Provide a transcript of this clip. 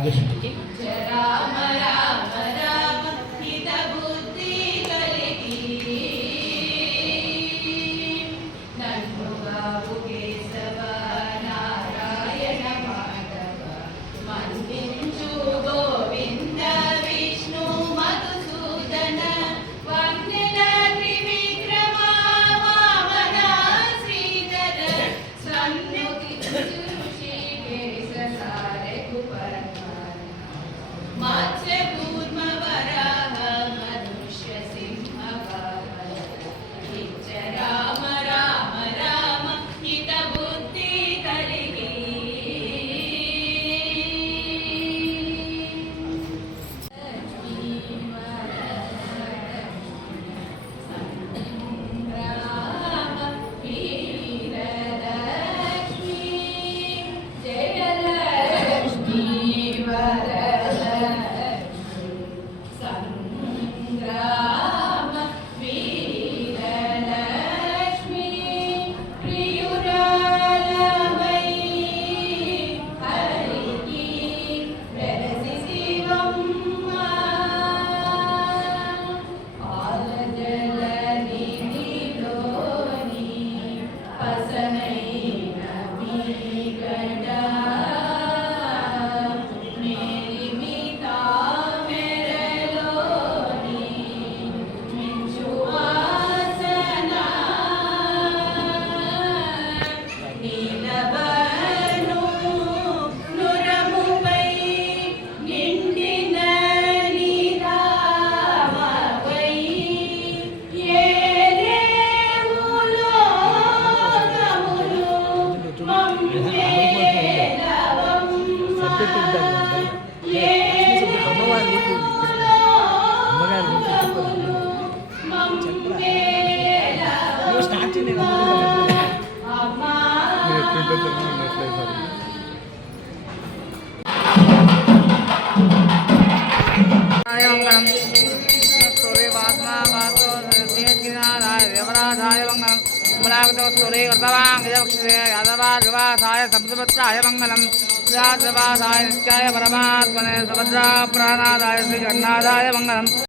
Agradeço. పెట్టిద్దాము అమ్మవారి అమ్మగారి స్టార్ట్ చేయలేదు सूर्यकृतवाङ्गजक्षसे यादवा ध्रुवासाय संस्कृताय मङ्गलम् सुप्रातवासाय नित्याय परमात्मने सुभद्रा प्राणादाय श्रीजगन्नाथाय मङ्गलम्